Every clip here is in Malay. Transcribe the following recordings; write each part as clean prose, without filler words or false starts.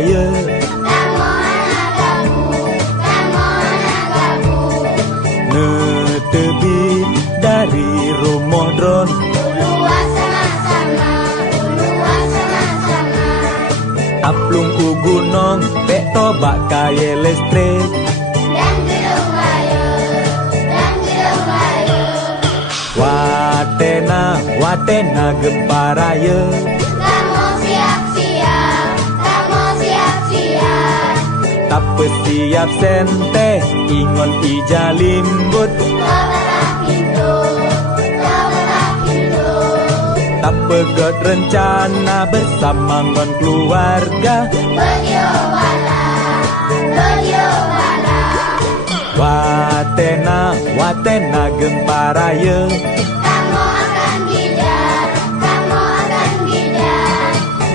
raya. Netebit dari rumah drone. Aplung ku gunung, pek tobak kaya listrik. Watena gempa raya. Kamu siap-siap, kamu siap-siap. Tak siap sente, ingon ija limbut. Kebelah pintu, kebelah pintu. Tak pegot rencana bersama ngon keluarga. Berdiowala, berdiowala. Watena gempa raya. Kamu akan gijal, kamu akan gijal.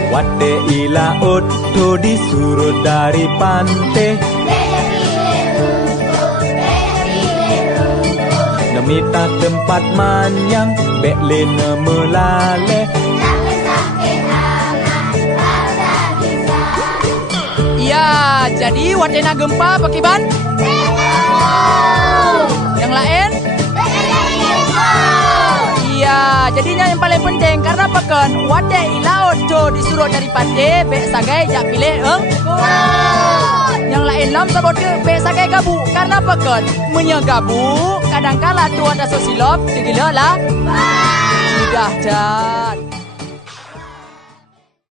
Wate ila otto disuruh dari pantai. Beda pilih rumput, beda pilih rumput. Nemita tempat manyang, bek lena melale. Sakit-sakit amat, kalau tak bisa. Iya, jadi watena gempa pakai ban? Yang lain? Iya, jadinya yang paling penting karena pekan wate ilaut jo disuruh dari pandai bek sagai jak pilih yang lain lam sabot ke bek sagai gabu karena pekan menyegabu kadang kala tu ada sosilop segila lah sudah jan.